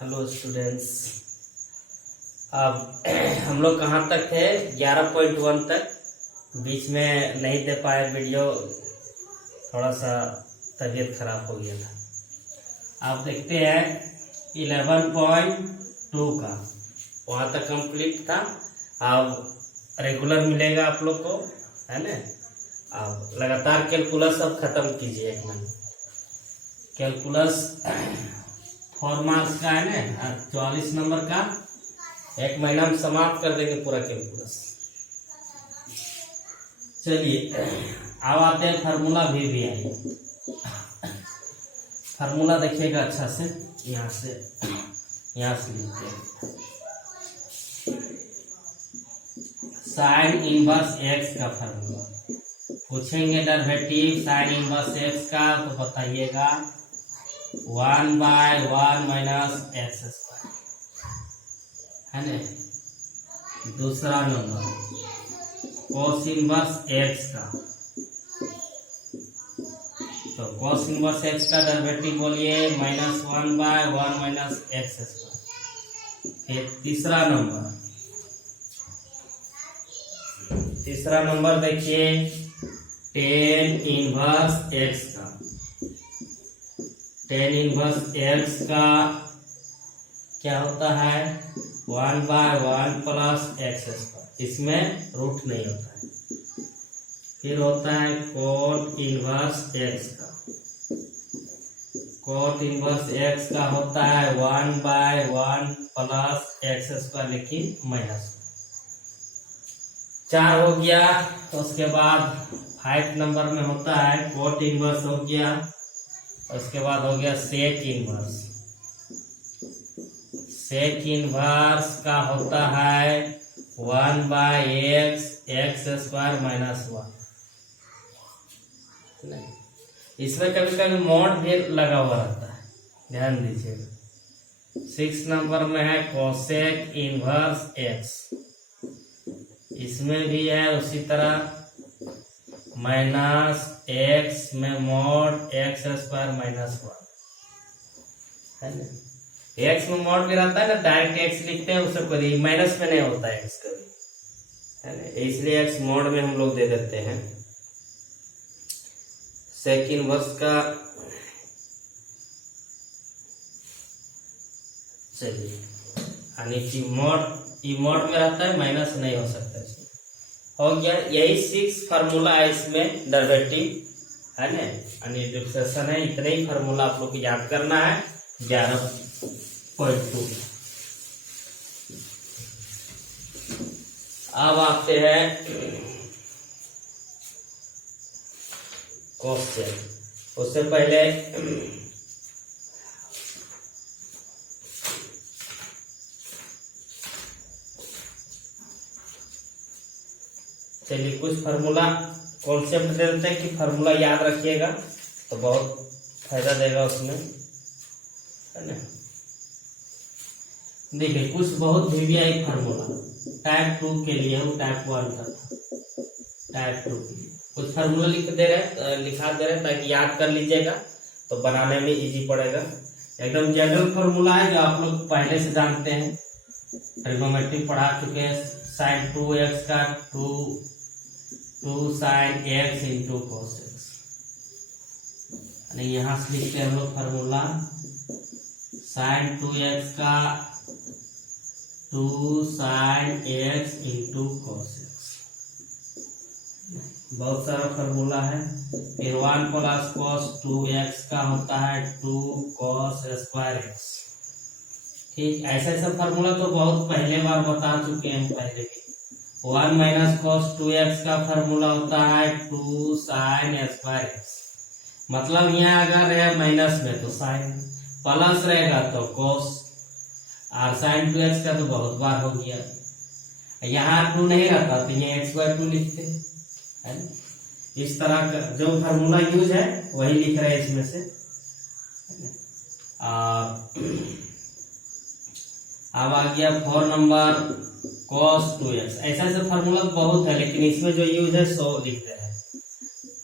Hello students. अब हम लोग कहाँ तक थे? 11.1 तक। बीच में नहीं दे पाए वीडियो, थोड़ा सा तबीयत खराब हो गया था। आप देखते हैं 11.2 का वहाँ तक कंप्लीट था। अब रेगुलर मिलेगा आप लोग को, है ना। अब लगातार कैलकुलस अब खत्म कीजिए। एक महीने कैलकुलस 4 मार्क्स का है ना, 44 नंबर का। एक महीना में समाप्त कर देंगे पूरा कैलकुलस। चलिए अब आते हैं फार्मूला भी आई। फार्मूला देखिएगा अच्छा से, यहाँ से लिखते हैं। साइन इनवर्स एक्स का फार्मूला पूछेंगे। डेरिवेटिव साइन इनवर्स एक्स का तो बताइएगा 1/1 माइनस एक्स स्क्वायर, है ना। दूसरा नंबर कॉस इनवर्स एक्स का, तो कॉस इनवर्स एक्स का डेरिवेटिव बोलिए -1/1 माइनस एक्स स्क्वायर। फिर तीसरा नंबर देखिए टेन इनवर्स एक्स का। टेन इनवर्स एक्स का क्या होता है? 1/1 प्लस एक्स स्क्वायर। इसमें रूट नहीं होता है। फिर होता है कोट इनवर्स एक्स का। कोट इनवर्स एक्स का होता है 1/1 प्लस एक्स स्क्वायर, लेकिन माइनस 4 हो गया। उसके बाद 5 नंबर में होता है कोट इनवर्स हो गया। उसके बाद हो गया सेक इनवर्स। सेक इनवर्स का होता है 1/x एक्स स्क्वायर माइनस 1। इसमें कभी कभी मॉड भी लगा हुआ रहता है, ध्यान दीजिएगा। 6 नंबर में है कोसेक इनवर्स एक्स। इसमें भी है उसी तरह माइनस एक्स में मॉड एक्स स्क्वायर माइनस 1, है ना। एक्स में मॉड भी रहता है ना, डायरेक्ट एक्स लिखते हैं, उससे कोई माइनस में नहीं होता है एक्स कभी, है ना। इसलिए एक्स मॉड में हम लोग दे देते हैं। सेक इनवर्स का चलिए, यानी कि मॉड में रहता है, माइनस नहीं हो सकता। हो गया। यही 6 फार्मूला है इसमें डेरिवेटिव, है ना, यानी डिफरेंशिएशन है। इतने ही फार्मूला आप लोग को याद करना है 11.2। अब आते हैं क्वेश्चन। उससे पहले चलिए कुछ फार्मूला कॉन्सेप्ट दे देते हैं कि फार्मूला याद रखिएगा तो बहुत फायदा देगा उसमें, है ना। देखिए कुछ बहुत वीवीआई फार्मूला टाइप 2 के लिए हम टाइप 1 का था। टाइप 2 के लिए कुछ फार्मूला लिखा दे रहे हैं ताकि याद कर लीजिएगा, तो बनाने में इजी पड़ेगा। एकदम जनरल फार्मूला है जो आप लोग पहले से जानते हैं, ट्रिग्नोमेट्री पढ़ा चुके हैं। साइन 2x का 2 sine x into cos x, यहां से लिखते हैं हम लोग फार्मूला साइन 2x का 2 sine x into cos x। बहुत सारा फार्मूला है। फिर 1 प्लस कॉस 2x का होता है 2 कॉस स्क्वायर x। ठीक, ऐसा फार्मूला तो बहुत पहले बार बता चुके हैं पहले भी। 1 माइनस कॉस 2x का फार्मूला होता है 2 साइन स्क्वायर x। मतलब यहाँ अगर है माइनस में तो साइन, प्लस रहेगा तो कॉस, और साइन 2x का तो बहुत बार हो गया। यहाँ 2 नहीं रहता तो ये x/2 लिखते हैं, है ना। इस तरह का जो फार्मूला यूज है वही लिख रहे हैं इसमें से। अब आ गया 4 नंबर cos 2x। ऐसा फार्मूला बहुत है, लेकिन इसमें जो यूज है 100 लिखते हैं।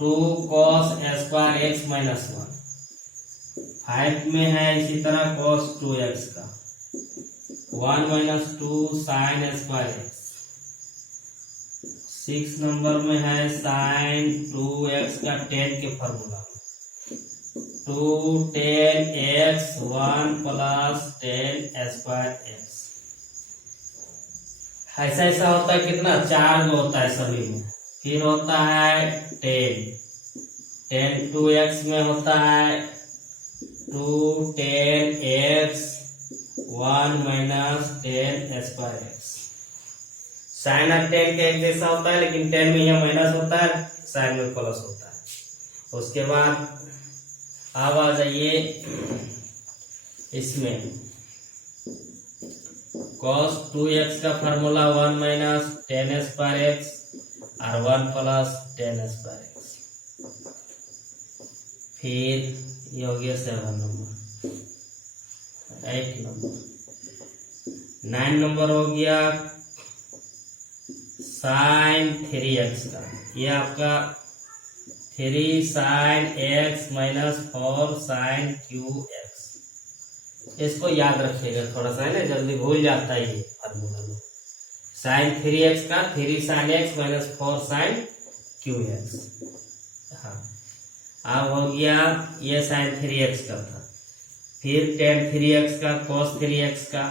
2 cos स्क्वायर x माइनस 1। 5 में है इसी तरह cos 2x का 1 minus 2 sine square x. 6 number में है साइन 2x का 10 के formula 2 10x 1 plus 10 square x. ऐसा ऐसा होता है कितना 4 गो होता है सभी में। फिर होता है 10 2x में होता है 2 10x 1 minus 10 square x. Sign और 10 का एक जैसा होता है, लेकिन 10 में यह माइनस होता है, साइन में प्लस होता है। उसके बाद अब आ जाइए इसमें cos 2x का फॉर्मूला 1 माइनस 10 स्क्वायर एक्स और 1 प्लस 10 स्क्वायर एक्स। फिर ये हो गया 7 नंबर। 8 नंबर 9 नंबर हो गया साइन 3x का। ये आपका 3 sine x minus 4 sine QX। इसको याद रखिएगा थोड़ा सा, है ना, जल्दी भूल जाता है ये फॉर्मूला में। साइन 3x का 3 sine x minus 4 sine QX। हाँ, अब हो गया ये साइन 3x का था। फिर tan 3x का cos 3x का,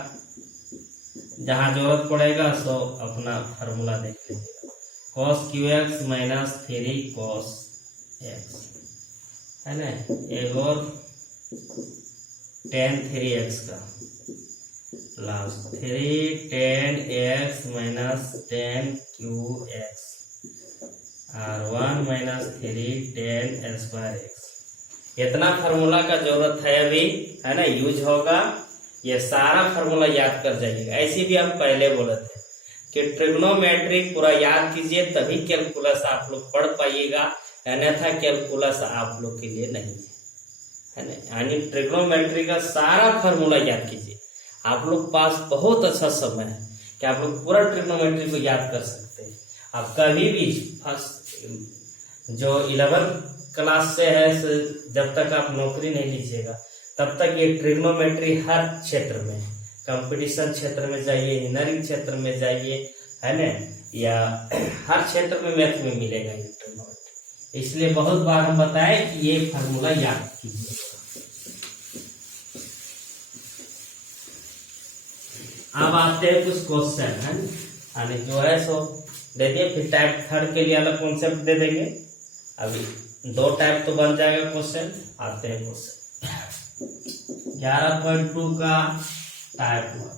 जहां जरूरत पड़ेगा सो अपना फॉर्मूला देख लीजिएगा। cos QX minus 3 cos x, है ना। एक और tan 3x का last 3 tan x minus 10 QX और 1 माइनस 3 tan स्क्वायर x। इतना फार्मूला का जरूरत है अभी, है ना, यूज होगा। ये सारा फार्मूला याद कर जाइएगा। ऐसे भी हम पहले बोले थे कि ट्रिग्नोमेट्रिक पूरा याद कीजिए, तभी कैलकुलस आप लोग पढ़ पाइएगा, अन्यथा कैलकुलस आप लोग के लिए नहीं है ना। यानी ट्रिग्नोमेट्री का सारा फार्मूला याद कीजिए। आप लोग पास बहुत अच्छा समय है कि आप लोग पूरा ट्रिग्नोमेट्री को याद कर सकते हैं। आप कभी भी फर्स्ट जो 11th क्लास से है, जब तक आप नौकरी नहीं लीजिएगा तब तक ये ट्रिग्नोमेट्री हर क्षेत्र में, कंपटीशन क्षेत्र में जाइए, इंजीनियरिंग क्षेत्र में जाइए, है ना, या हर क्षेत्र में मैथ में मिलेगा ये ट्रिग्नोमेट्री। इसलिए बहुत बार हम बताएं कि ये फार्मूला याद कीजिए। अब आते हैं कुछ क्वेश्चन, है यानी जो है सो दे दिए। फिर टाइप 3 के लिए अलग कॉन्सेप्ट दे देंगे। अभी 2 टाइप तो बन जाएगा क्वेश्चन। आते हैं क्वेश्चन 11.2 का टाइप 1।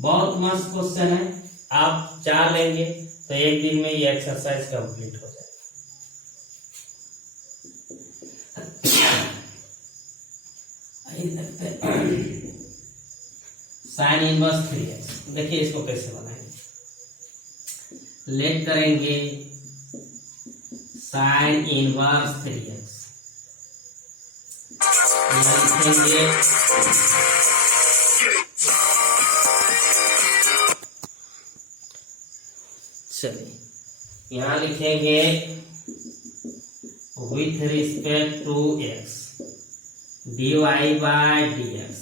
बहुत मस्त क्वेश्चन है। आप 4 लेंगे तो एक दिन में ये एक्सरसाइज कंप्लीट हो जाएगा। साइन इनवर्स 3x, देखिए इसको कैसे बनाएंगे। लेट करेंगे साइन इनवर्स 3x, लिखेंगे चलिए यहां लिखेंगे with respect to x dy by dx।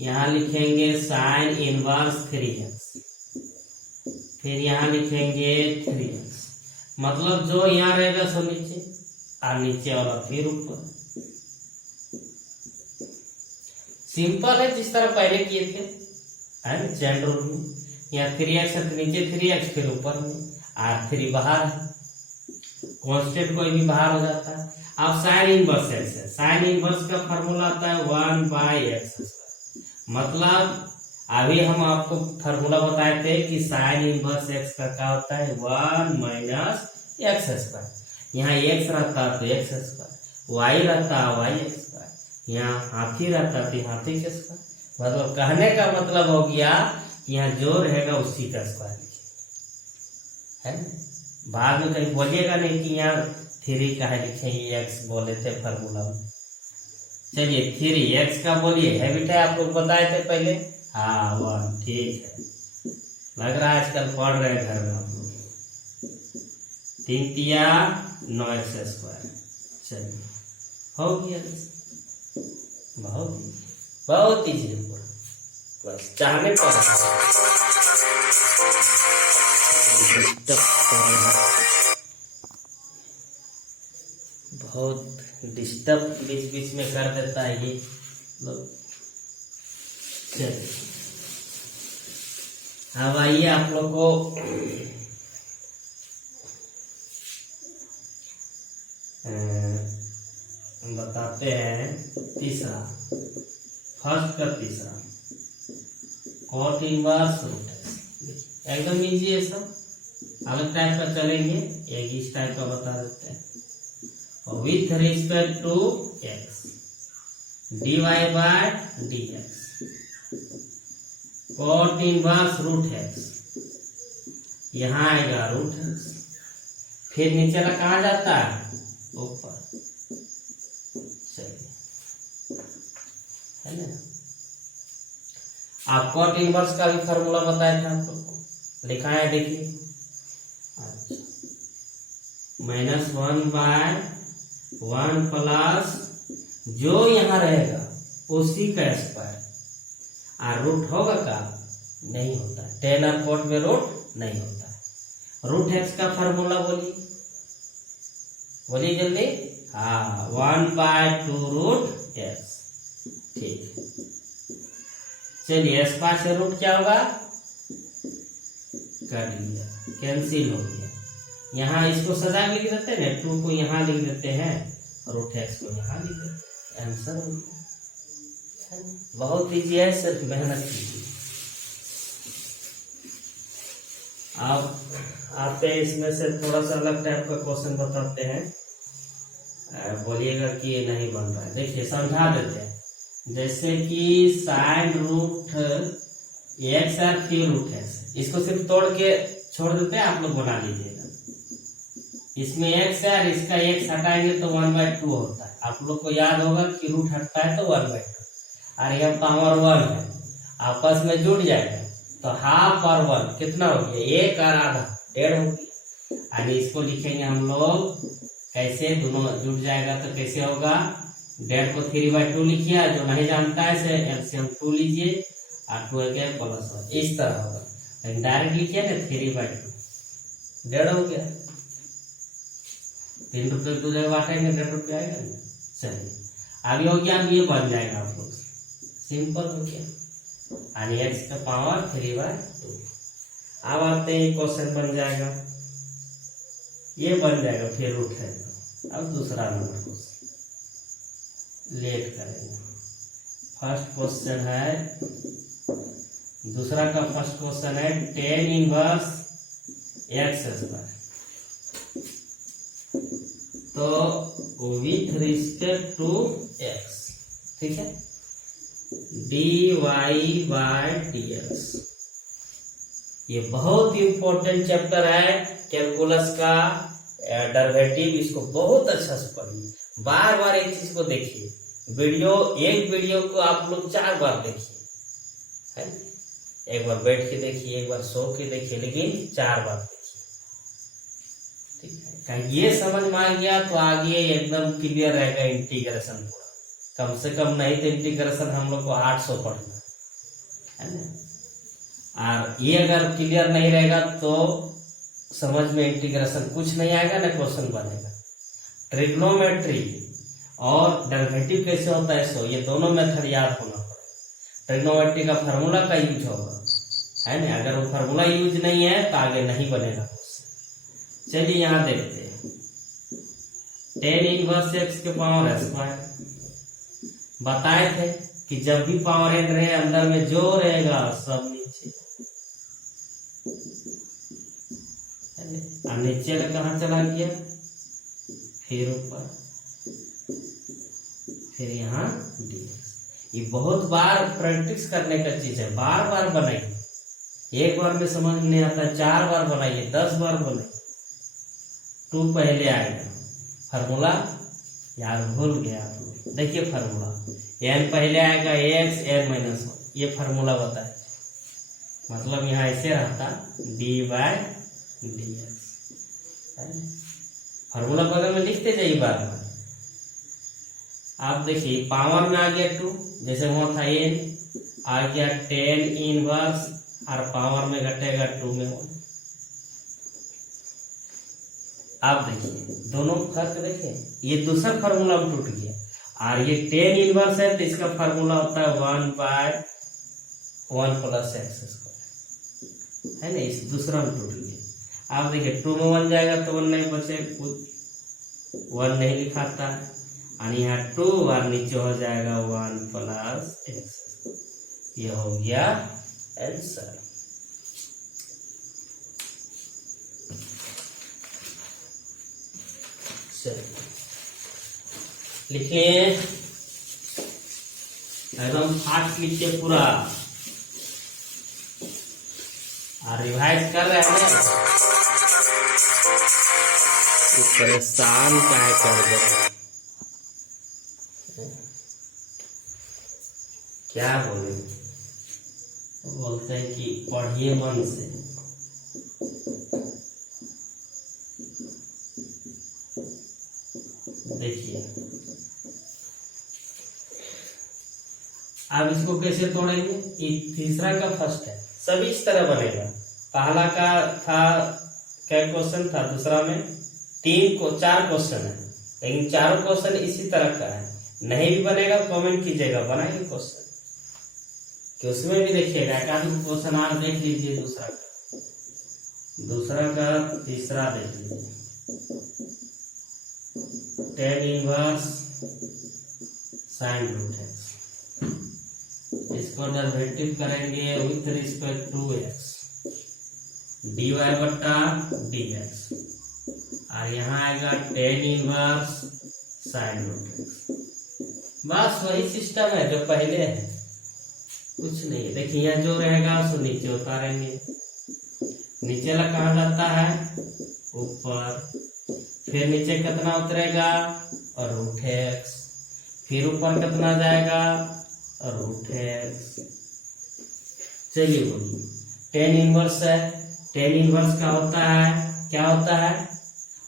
यहां लिखेंगे साइन इनवर्स 3x, फिर यहां लिखेंगे 3x। मतलब जो यहां रहेगा सो नीचे और नीचे वाला फिर ऊपर। सिंपल है, जिस तरह पहले किए थे, है चैन रूल में। यहाँ 3x है तो नीचे 3x, फिर ऊपर में, और 3 बाहर है, कांस्टेंट कोई भी बाहर हो जाता है। अब साइन इनवर्स x है। साइन इनवर्स का फॉर्मूला आता है 1/x²। मतलब अभी हम आपको फॉर्मूला बताए थे कि साइन इनवर्स x का क्या होता है 1 माइनस x²। यहाँ x रहता तो x², y रहता y², यहाँ हाथी रहता तो हाथी के स्क्वायर। मतलब कहने का मतलब हो गया यहाँ जो रहेगा उसी का स्क्वायर लिखे, है। बाद में कहीं बोलिएगा नहीं कि यहाँ 3 का है लिखे, x बोले थे फॉर्मूला में। चलिए 3x का बोलिए, हैबिट है आप लोग बताए थे पहले। हाँ 1, ठीक है। लग रहा है आजकल पढ़ रहे हैं घर में आप लोग। 3 तिया 9x²। चलिए हो गया, बहुत इजी है। बस चाहने पर डिस्टर्ब कर रहा है, बहुत डिस्टर्ब बीच बीच में कर देता है ये लोग। चलिए अब आइए आप लोग को बताते हैं तीसरा, फर्स्ट का तीसरा कॉट इनवर्स रूट एक्स। एकदम इजी है, सब अलग टाइप का चलेंगे, एक इस टाइप का बता देते हैं। With respect to x dy by dx cot inverse root x, यहाँ आएगा रूट एक्स, फिर नीचे वाला कहाँ जाता है, ऊपर। चलिए है ना, आप कॉट इनवर्स का भी फॉर्मूला बताया था आप लोग को, लिखा है देखिए। अच्छा, -1/1 प्लस जो यहाँ रहेगा उसी का स्क्वायर, और रूट होगा का नहीं होता है, टेन और कॉट में रूट नहीं होता है। रूट एक्स का फॉर्मूला बोलिए, बोलिए जल्दी। हाँ, 1/2 रूट एक्स। ठीक, चलिए स्क्वायर से रूट क्या होगा, कर लिया, कैंसिल हो गया। यहाँ इसको सजा लिख देते हैं ना, 2 को यहाँ लिख देते हैं, रूट एक्स को यहाँ लिख देते हैं, आंसर हो गया। बहुत इजी है, सिर्फ मेहनत कीजिए। अब आते हैं इसमें से थोड़ा सा अलग टाइप का क्वेश्चन बताते हैं, बोलिएगा कि ये नहीं बन रहा है। देखिए समझा देते हैं, जैसे कि साइन रूट एक्स और फिर रूट एक्स, इसको सिर्फ तोड़ के छोड़ देते हैं, आप लोग बना लीजिएगा। इसमें एक्स है और इसका एक्स हटाएंगे तो 1/2 होता है। आप लोग को याद होगा कि रूट हटता है तो 1/2, और यह पावर 1 है, आपस में जुड़ जाएगा तो हाफ और 1 कितना हो गया, 1 और आधा 1.5 हो गया। और इसको लिखेंगे हम लोग कैसे, दोनों जुड़ जाएगा तो कैसे होगा, 1.5 को 3/2 लिखिए, जो नहीं जानता है से एलसीएम 2 लीजिए और 2 के प्लस 1, इस तरह होगा। लेकिन डायरेक्ट लिखिए ना 3/2, 1.5 हो गया। 3 रुपये 2 जगह बांटेंगे 1.5 रुपये आएगा ना। चलिए आगे हो गया, अब ये बन जाएगा आप लोग, सिंपल हो गया, और एक्स का पावर 3/2। अब आते हैं क्वेश्चन बन जाएगा, ये बन जाएगा, फिर रूट है। अब दूसरा नंबर क्वेश्चन लेट करेंगे। फर्स्ट क्वेश्चन है, दूसरा का फर्स्ट क्वेश्चन है tan इनवर्स एक्स स्क्वायर। तो विथ रिस्पेक्ट टू एक्स, ठीक है, dy बाय dx। ये बहुत इंपॉर्टेंट चैप्टर है कैलकुलस का, डेरिवेटिव, इसको बहुत अच्छा से पढ़िए, बार बार एक चीज को देखिए। एक वीडियो को आप लोग 4 बार देखिए, है, एक बार बैठ के देखिए, एक बार सो के देखिए, लेकिन 4 बार देखिए, ठीक है। ये समझ में आ गया तो आगे एकदम क्लियर रहेगा इंटीग्रेशन पूरा। कम से कम नहीं तो इंटीग्रेशन हम लोग को 800 पढ़ना है ना। और ये अगर क्लियर नहीं रहेगा तो समझ में इंटीग्रेशन कुछ नहीं आएगा ना, क्वेश्चन बनेगा। ट्रिग्नोमेट्री और डेरिवेटिव कैसे होता है, सो ये दोनों मेथड याद होना पड़ेगा। ट्रिग्नोमेट्री का फार्मूला का यूज होगा, है ना, अगर वो फार्मूला यूज नहीं है तो आगे नहीं बनेगा क्वेश्चन। चलिए यहाँ देखते हैं, tan इनवर्स एक्स के पावर स्क्वायर बताए थे कि जब भी पावर n रहे अंदर में जो रहेगा सब नीचे, और नीचे का कहाँ चला गया, फिर ऊपर, फिर यहाँ dx। ये बहुत बार प्रैक्टिस करने का चीज है, बार बार बनाइए, एक बार में समझ नहीं आता, 4 बार बनाइए, 10 बार बनाइए। 2 पहले आएगा, फार्मूला यार भूल गया आप लोग, देखिए फार्मूला n पहले आएगा, x n -1, ये फार्मूला बताए, मतलब यहाँ ऐसे रहता dy/dx। फार्मूला बगल में लिखते जाइए बार बार। आप देखिए पावर में आ गया 2, जैसे वहां था n, आ गया 10 इनवर्स और पावर में घटेगा 2 में 1। आप देखिए दोनों फर्क देखिए, ये दूसरा फार्मूला टूट गया और ये 10 इनवर्स है तो इसका फार्मूला होता है 1/1 + x², है ना। इस दूसरा में टूट गया। आप देखिए 2 में 1 जाएगा तो 1 नहीं बचे, कुछ 1 नहीं लिखाता है और यहाँ 2 और नीचे हो जाएगा 1 + x²। ये हो गया आंसर। लिखिए एकदम फास्ट लिखिए पूरा, और रिवाइज कर रहे हैं। परेशान काहे कर रहे हैं, क्या बोले, बोलते हैं कि पढ़िए मन से। देखिए अब इसको कैसे तोड़ेंगे, ये तीसरा का फर्स्ट है, सभी इस तरह बनेगा। पहला का था क्या क्वेश्चन था, दूसरा में 4 क्वेश्चन है, लेकिन चारों क्वेश्चन इसी तरह का है। नहीं भी बनेगा कमेंट कीजिएगा, बनाइए क्वेश्चन कि उसमें भी देखिएगा। एक आध क्वेश्चन आप देख लीजिए, दूसरा का तीसरा देख लीजिए। 10 इनवर्स sin√x, इसको डेरिवेटिव करेंगे with respect to x, dy/dx, और यहाँ आएगा 10 इनवर्स sin√x। बस वही सिस्टम है जो पहले है, कुछ नहीं। देखिए यहाँ जो रहेगा उसको नीचे उतारेंगे, नीचे वाला कहाँ जाता है ऊपर, फिर नीचे कितना उतरेगा √x, फिर ऊपर कितना जाएगा √x। चलिए बोलिए 10 इनवर्स है, 10 इनवर्स का होता है, क्या होता है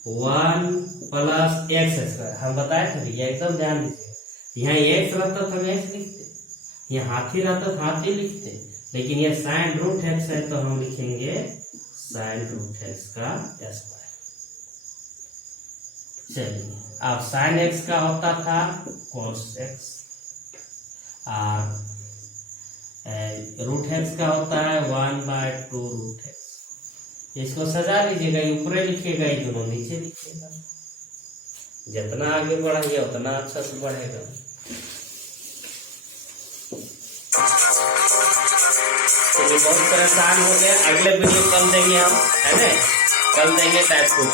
1 + x²। हम बताए थे भैया, एकदम ध्यान दीजिए। यहाँ x रहता तो हम x लिखते, यहाँ हाथी रहता तो हाथी लिखते, लेकिन ये sin√x है तो हम लिखेंगे sin√x का स्क्वायर। चलिए अब sin x का होता था cos x, और √x का होता है 1/2√x। इसको सजा लीजिएगा, ऊपर लिखिएगा, ये दोनों नीचे लिखिएगा। जितना आगे बढ़ेगा उतना अच्छा से बढ़ेगा। चलिए बहुत परेशान हो गए, अगले वीडियो कल देंगे हम, है ना, कल देंगे टाइप 2।